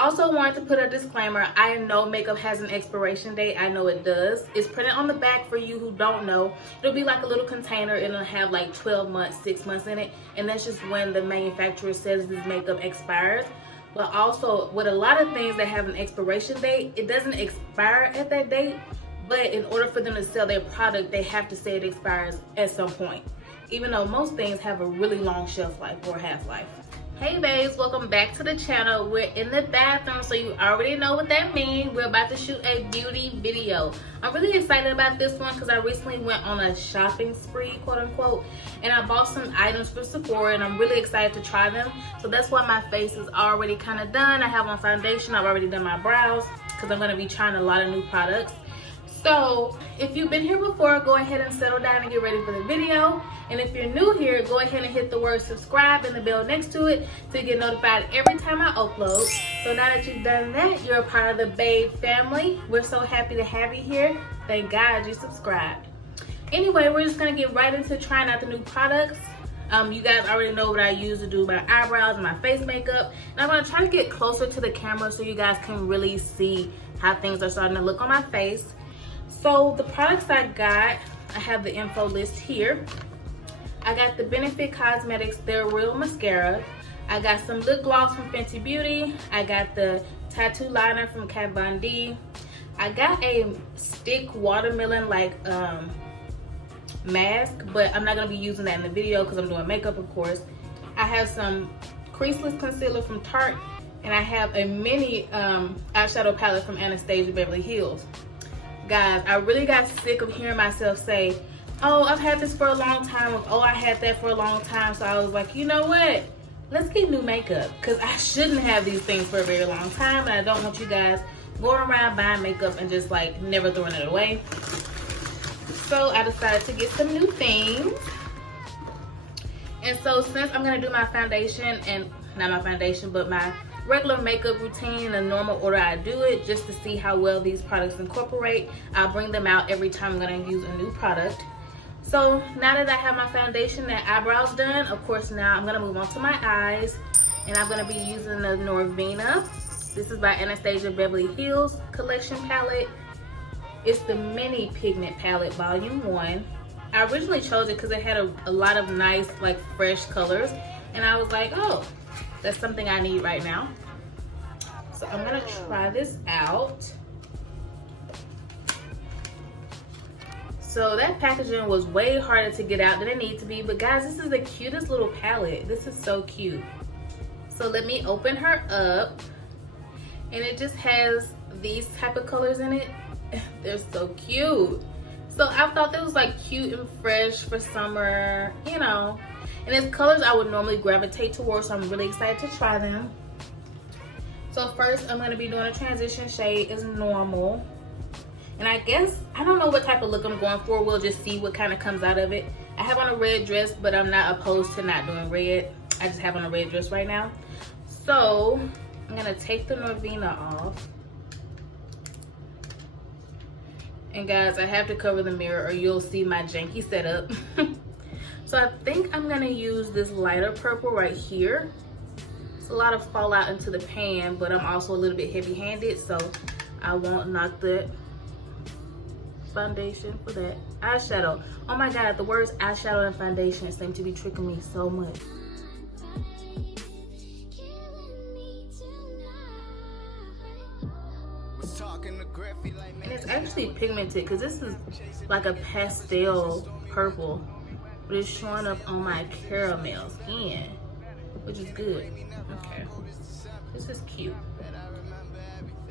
I also wanted to put a disclaimer. I know makeup has an expiration date. I know it does. It's printed on the back for you who don't know. It'll be like a little container. It'll have like 12 months, 6 months in it. And that's just when the manufacturer says this makeup expires. But also with a lot of things that have an expiration date, it doesn't expire at that date. But in order for them to sell their product, they have to say it expires at some point. Even though most things have a really long shelf life or half-life. Hey babes, welcome back to the channel. We're in the bathroom, so you already know what that means. We're about to shoot a beauty video. I'm really excited about this one because I recently went on a shopping spree, quote unquote, and I bought some items for Sephora and I'm really excited to try them. So that's why my face is already kind of done. I have on foundation, I've already done my brows because I'm going to be trying a lot of new products. So if you've been here before, go ahead and settle down and get ready for the video. And if you're new here, go ahead and hit the word subscribe and the bell next to it to get notified every time I upload. So now that you've done that, you're a part of the Babe family. We're so happy to have you here. Thank God you subscribed. Anyway, we're just gonna get right into trying out the new products. You guys already know what I use to do my eyebrows and my face makeup. And I'm gonna try to get closer to the camera so you guys can really see how things are starting to look on my face. So the products I got, I have the info list here. I got the Benefit Cosmetics Their Real Mascara. I got some lip gloss from Fenty Beauty. I got the tattoo liner from KVD. I got a stick watermelon like mask, but I'm not gonna be using that in the video because I'm doing makeup, of course. I have some creaseless concealer from Tarte, and I have a mini eyeshadow palette from Anastasia Beverly Hills. Guys, I really got sick of hearing myself say, oh, I've had this for a long time, or oh, I had that for a long time. So I was like, you know what? Let's get new makeup, because I shouldn't have these things for a very long time, and I don't want you guys going around buying makeup and just like never throwing it away. So I decided to get some new things. And so since I'm gonna do my foundation, and not my foundation, but my regular makeup routine in the normal order I do it, just to see how well these products incorporate, I'll bring them out every time I'm going to use a new product. So now that I have my foundation and eyebrows done, of course now I'm going to move on to my eyes, and I'm going to be using the Norvina. This is by Anastasia Beverly Hills collection palette. It's the mini pigment palette volume 1. I originally chose it because it had a lot of nice like fresh colors, and I was like, oh, that's something I need right now. So I'm gonna try this out. So that packaging was way harder to get out than it needs to be, but guys, this is the cutest little palette. This is so cute. So let me open her up, and it just has these type of colors in it. They're so cute. So I thought that was like cute and fresh for summer, you know. And it's colors I would normally gravitate towards, so I'm really excited to try them. So first, I'm going to be doing a transition shade as normal. And I guess, I don't know what type of look I'm going for. We'll just see what kind of comes out of it. I have on a red dress, but I'm not opposed to not doing red. I just have on a red dress right now. So I'm going to take the Norvina off. And guys, I have to cover the mirror or you'll see my janky setup. So I think I'm gonna use this lighter purple right here. It's a lot of fallout into the pan, but I'm also a little bit heavy-handed, so I won't knock the foundation for that. Eyeshadow. Oh my God, the words eyeshadow and foundation seem to be tricking me so much. And it's actually pigmented because this is like a pastel purple. But it's showing up on my caramel skin, which is good. Okay, this is cute.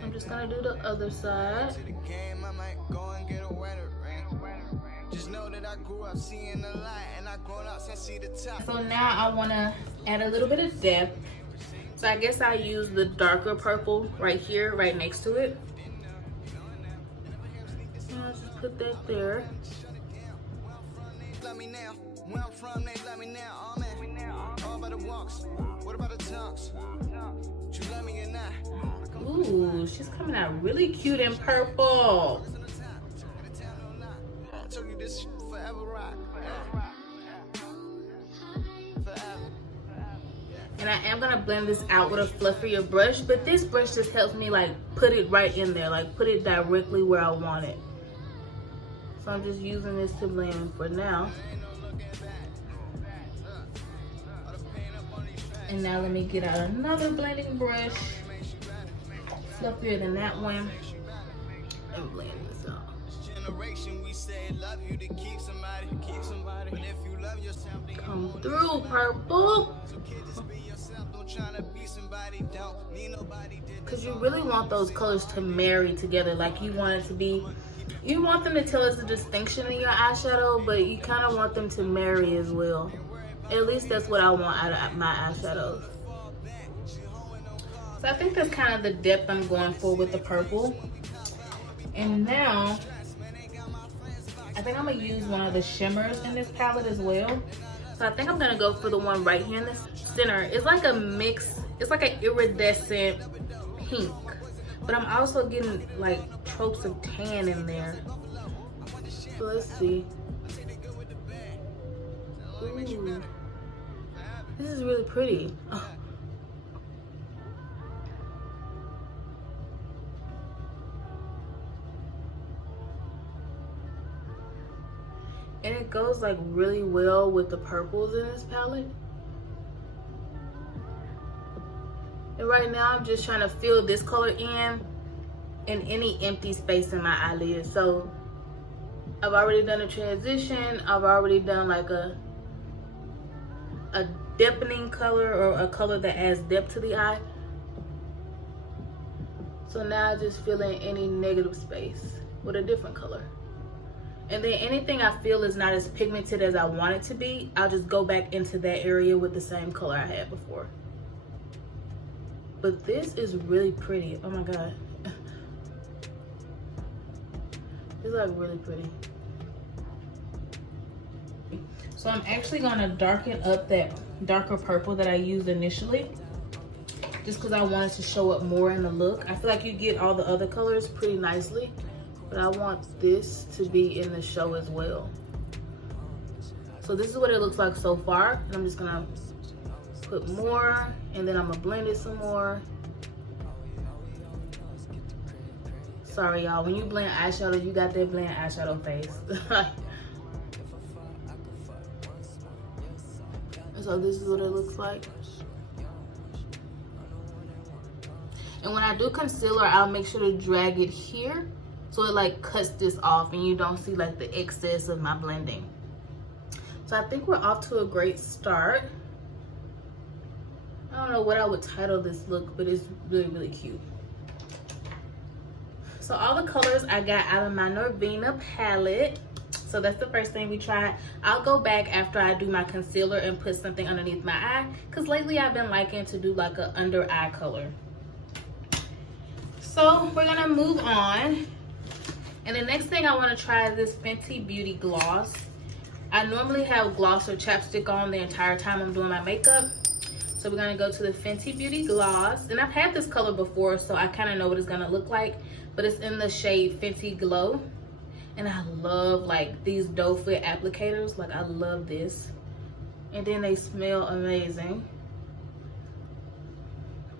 I'm just gonna do the other side. So now I wanna add a little bit of depth. So I guess I use the darker purple right here, right next to it. And I'll just put that there. Where I'm from, they love me now, oh man. All about the walks. What about the talks? You love me or not? Ooh, she's coming out really cute in purple. I told you this forever rock. And I am gonna blend this out with a fluffier brush, but this brush just helps me like put it right in there, like put it directly where I want it. So I'm just using this to blend for now. And now let me get out another blending brush, fluffier than that one, and blend this out. Come through, purple. Because you really want those colors to marry together. Like you want it to be, you want them to tell us the distinction in your eyeshadow, but you kind of want them to marry as well. At least that's what I want out of my eyeshadows. So I think that's kind of the depth I'm going for with the purple. And now, I think I'm gonna use one of the shimmers in this palette as well. So I think I'm gonna go for the one right here in the center. It's like a mix, it's like an iridescent pink, but I'm also getting like tropes of tan in there. So let's see. Ooh. This is really pretty. Oh. And it goes like really well with the purples in this palette. And right now I'm just trying to fill this color in and any empty space in my eyelid. So I've already done a transition. I've already done like a deepening color, or a color that adds depth to the eye. So now I just fill in any negative space with a different color. And then anything I feel is not as pigmented as I want it to be, I'll just go back into that area with the same color I had before. But this is really pretty. Oh my god. It's like really pretty. So I'm actually gonna darken up that darker purple that I used initially, just because I wanted to show up more in the look. I feel like you get all the other colors pretty nicely, but I want this to be in the show as well. So this is what it looks like so far. And I'm just gonna put more, and then I'm gonna blend it some more. Sorry y'all, when you blend eyeshadow, you got that blend eyeshadow face. So this is what it looks like. And when I do concealer, I'll make sure to drag it here so it like cuts this off and you don't see like the excess of my blending. So I think we're off to a great start. I don't know what I would title this look, but it's really, really cute. So all the colors I got out of my Norvina palette. So that's the first thing we tried. I'll go back after I do my concealer and put something underneath my eye, because lately I've been liking to do like an under eye color. So we're gonna move on. And the next thing I want to try is this Fenty Beauty gloss. I normally have gloss or chapstick on the entire time I'm doing my makeup. So we're gonna go to the Fenty Beauty gloss. And I've had this color before, so I kind of know what it's gonna look like. But it's in the shade Fenty Glow. And I love like these doe foot applicators. Like I love this. And then they smell amazing.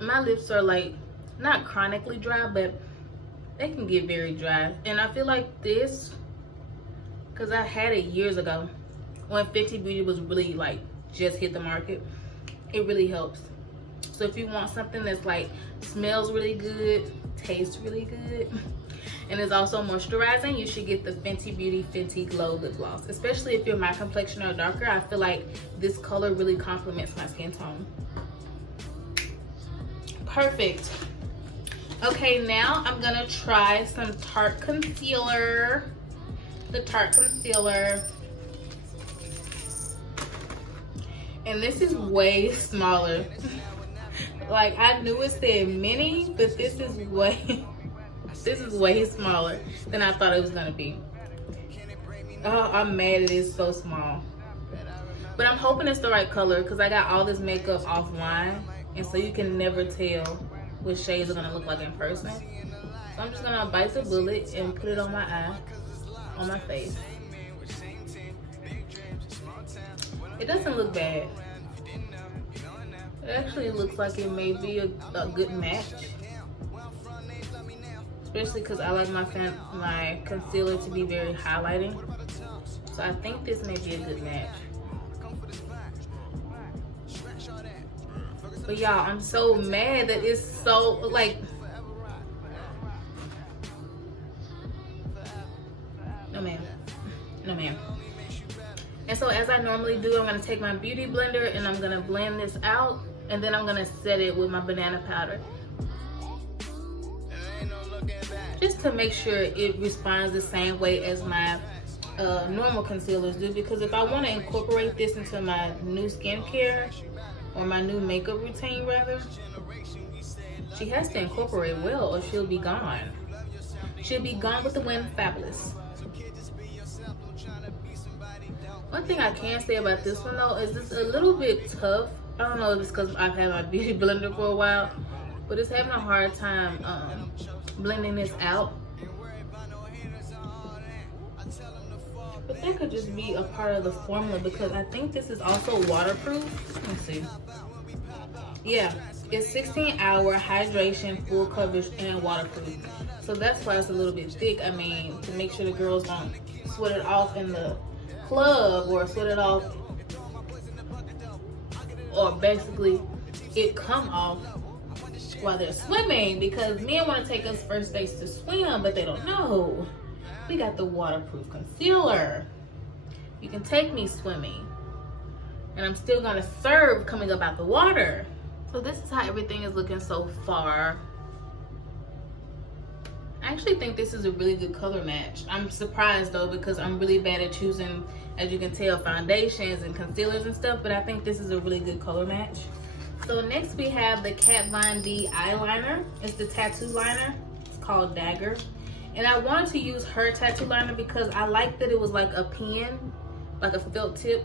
My lips are like not chronically dry, but they can get very dry. And I feel like this, because I had it years ago when Fenty Beauty was really like just hit the market, it really helps. So if you want something that's like smells really good, tastes really good, and is also moisturizing, you should get the Fenty Beauty Fenty Glow Lip Gloss. Especially if you're my complexion or darker, I feel like this color really complements my skin tone. Perfect. Okay, now I'm gonna try some Tarte concealer. The Tarte concealer. And this is way smaller. Like I knew it said mini, but this is way smaller than I thought it was gonna be. Oh, I'm mad it is so small. But I'm hoping it's the right color because I got all this makeup offline, and so you can never tell what shades are gonna look like in person. So I'm just gonna bite the bullet and put it on my eye, on my face. It doesn't look bad. It actually looks like it may be a good match. Especially because I like my concealer to be very highlighting. So I think this may be a good match. But y'all, I'm so mad that it's so, like, no ma'am, no ma'am. And so as I normally do, I'm gonna take my beauty blender and I'm gonna blend this out, and then I'm gonna set it with my banana powder. Just to make sure it responds the same way as my normal concealers do, because if I wanna incorporate this into my new skincare, or my new makeup routine rather, she has to incorporate well or she'll be gone. She'll be gone with the wind, fabulous. One thing I can say about this one though is it's a little bit tough. I don't know if it's because I've had my beauty blender for a while, but it's having a hard time blending this out. But that could just be a part of the formula, because I think this is also waterproof. Let me see. Yeah, it's 16-hour hydration, full coverage, and waterproof. So that's why it's a little bit thick. I mean, to make sure the girls don't sweat it off in the club, or sweat it off, or basically it come off while they're swimming, because men want to take us first dates to swim, but they don't know. We got the waterproof concealer. You can take me swimming, and I'm still gonna serve coming up out the water. So this is how everything is looking so far. I actually think this is a really good color match. I'm surprised though, because I'm really bad at choosing, as you can tell, foundations and concealers and stuff, but I think this is a really good color match. So next we have the Kat Von D eyeliner. It's the tattoo liner. It's called Dagger. And I wanted to use her tattoo liner because I like that it was like a pen, like a felt tip.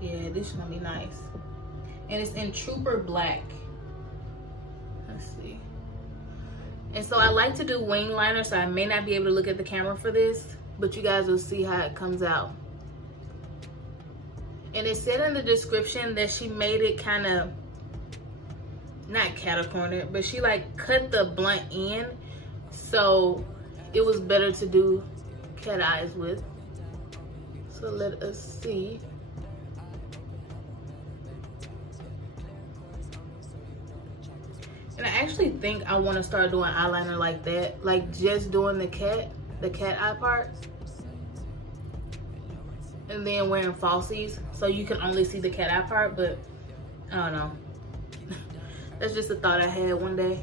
Yeah, this should be nice. And it's in Trooper Black. Let's see. And so I like to do wing liner, so I may not be able to look at the camera for this, but you guys will see how it comes out. And it said in the description that she made it kind of, not cat-cornered, but she like cut the blunt end, so it was better to do cat eyes with. So let us see. And I actually think I want to start doing eyeliner like that, like just doing the cat eye part, and then wearing falsies so you can only see the cat eye part. But I don't know. That's just a thought I had one day.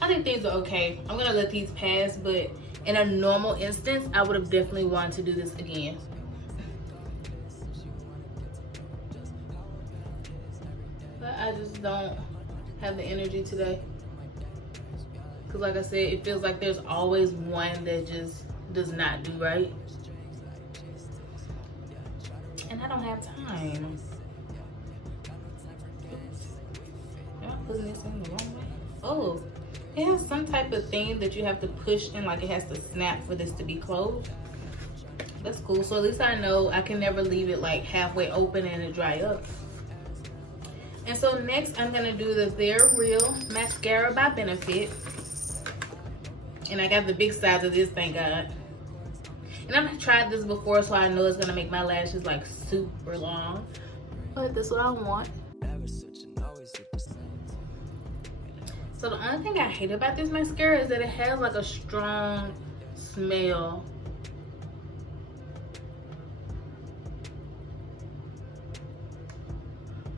I think these are okay. I'm gonna let these pass, but in a normal instance, I would have definitely wanted to do this again. But I just don't have the energy today. Because like I said, it feels like there's always one that just does not do right. And I don't have time. Am I putting this in the wrong way? Oh, it has some type of thing that you have to push and like it has to snap for this to be closed. That's cool. So at least I know I can never leave it like halfway open and it dry up. And so next I'm gonna do the They're Real Mascara by Benefit. And I got the big size of this, thank God. And I've tried this before, so I know it's gonna make my lashes like super long. But that's what I want. So the only thing I hate about this mascara is that it has like a strong smell.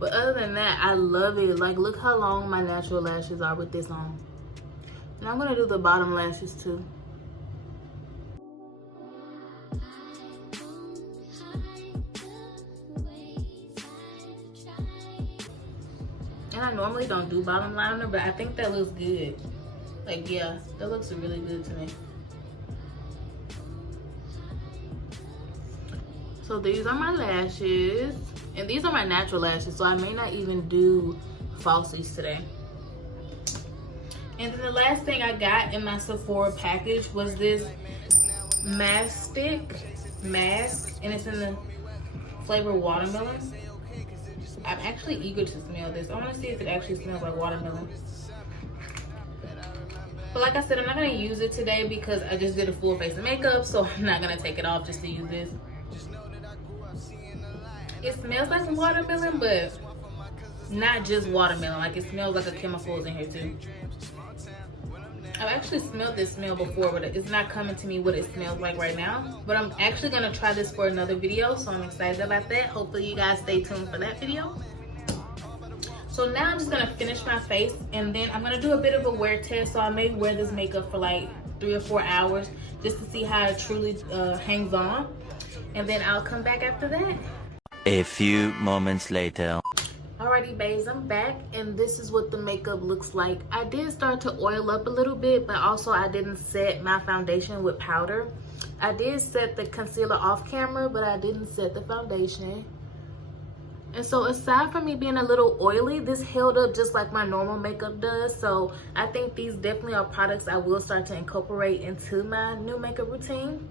But other than that, I love it. Like, look how long my natural lashes are with this on. And I'm gonna do the bottom lashes too. And I normally don't do bottom liner, but I think that looks good. Like, yeah, that looks really good to me. So these are my lashes. And these are my natural lashes, so I may not even do falsies today. And then the last thing I got in my Sephora package was this mask stick. mask, and it's in the flavor watermelon. I'm actually eager to smell this. I want to see if it actually smells like watermelon. But like I said, I'm not going to use it today because I just did a full face of makeup, so I'm not going to take it off just to use this. It smells like watermelon, but not just watermelon. Like, it smells like a chemicals in here too. I've actually smelled this smell before, but it's not coming to me what it smells like right now. But I'm actually going to try this for another video, so I'm excited about that. Hopefully you guys stay tuned for that video. So now I'm just going to finish my face, and then I'm going to do a bit of a wear test. So I may wear this makeup for like 3 or 4 hours just to see how it truly hangs on. And then I'll come back after that. A few moments later. Alrighty babes, I'm back, and this is what the makeup looks like. I did start to oil up a little bit, but also I didn't set my foundation with powder. I did set the concealer off camera, but I didn't set the foundation. And so aside from me being a little oily, this held up just like my normal makeup does. So I think these definitely are products I will start to incorporate into my new makeup routine.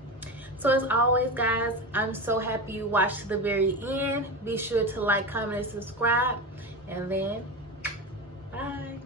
So as always, guys, I'm so happy you watched to the very end. Be sure to like, comment, and subscribe. And then, bye.